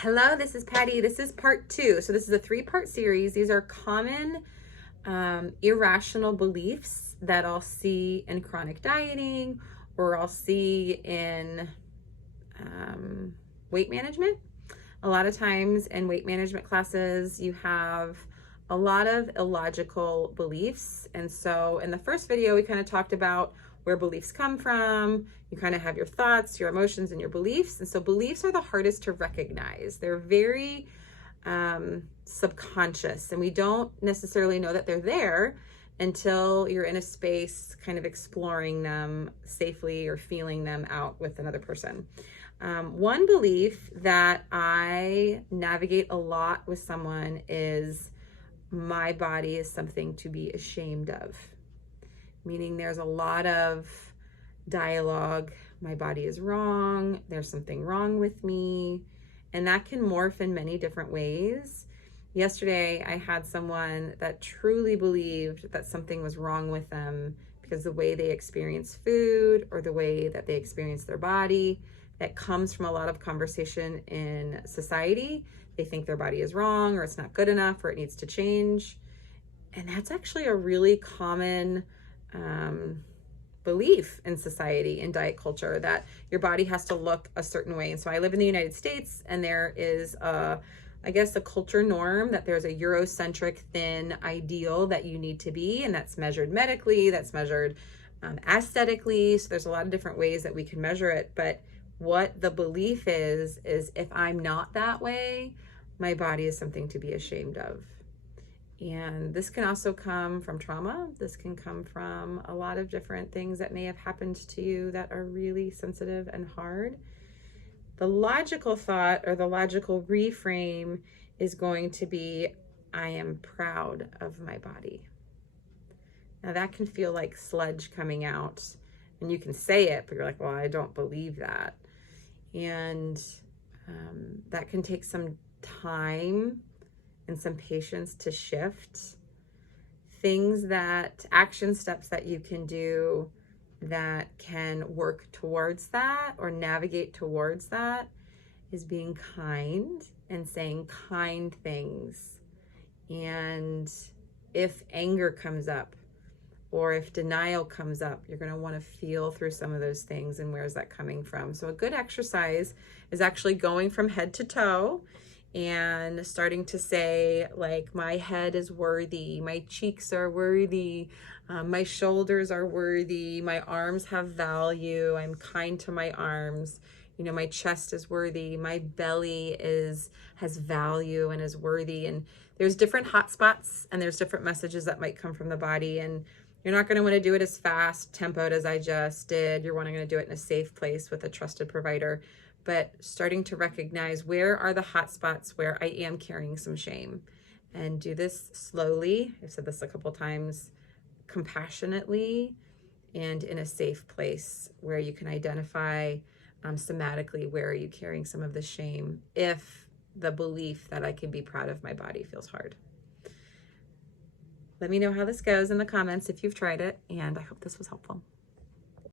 Hello, this is Patty. This is part 2. So this is a 3-part series. These are common irrational beliefs that I'll see in chronic dieting, or I'll see in weight management. A lot of times in weight management classes, you have a lot of illogical beliefs. And so in the first video, we kind of talked about where beliefs come from. You kind of have your thoughts, your emotions, and your beliefs. And so beliefs are the hardest to recognize. They're very subconscious, and we don't necessarily know that they're there until you're in a space kind of exploring them safely or feeling them out with another person. One belief that I navigate a lot with someone is my body is something to be ashamed of. Meaning there's a lot of dialogue, my body is wrong, there's something wrong with me, and that can morph in many different ways. Yesterday, I had someone that truly believed that something was wrong with them because the way they experience food or the way that they experience their body, that comes from a lot of conversation in society. They think their body is wrong, or it's not good enough, or it needs to change. And that's actually a really common belief in society, in diet culture, that your body has to look a certain way. And so I live in the United States, and there is I guess a culture norm that there's a Eurocentric thin ideal that you need to be, and that's measured medically, that's measured aesthetically. So there's a lot of different ways that we can measure it. But what the belief is if I'm not that way, my body is something to be ashamed of. And this can also come from trauma. This can come from a lot of different things that may have happened to you that are really sensitive and hard. The logical thought, or the logical reframe, is going to be, I am proud of my body. Now that can feel like sludge coming out, and you can say it, but you're like, well, I don't believe that. And that can take some time and some patience to shift. Action steps that you can do that can work towards that or navigate towards that is being kind and saying kind things. And if anger comes up, or if denial comes up, you're going to want to feel through some of those things and where is that coming from. So a good exercise is actually going from head to toe and starting to say, like, my head is worthy, my cheeks are worthy, my shoulders are worthy, my arms have value, I'm kind to my arms, my chest is worthy, my belly has value and is worthy. And there's different hot spots, and there's different messages that might come from the body, and you're not going to want to do it as fast tempoed as I just did. You're wanting to do it in a safe place with a trusted provider. But starting to recognize, where are the hot spots where I am carrying some shame, and do this slowly. I've said this a couple times, compassionately, and in a safe place where you can identify somatically, where are you carrying some of the shame if the belief that I can be proud of my body feels hard. Let me know how this goes in the comments if you've tried it, and I hope this was helpful.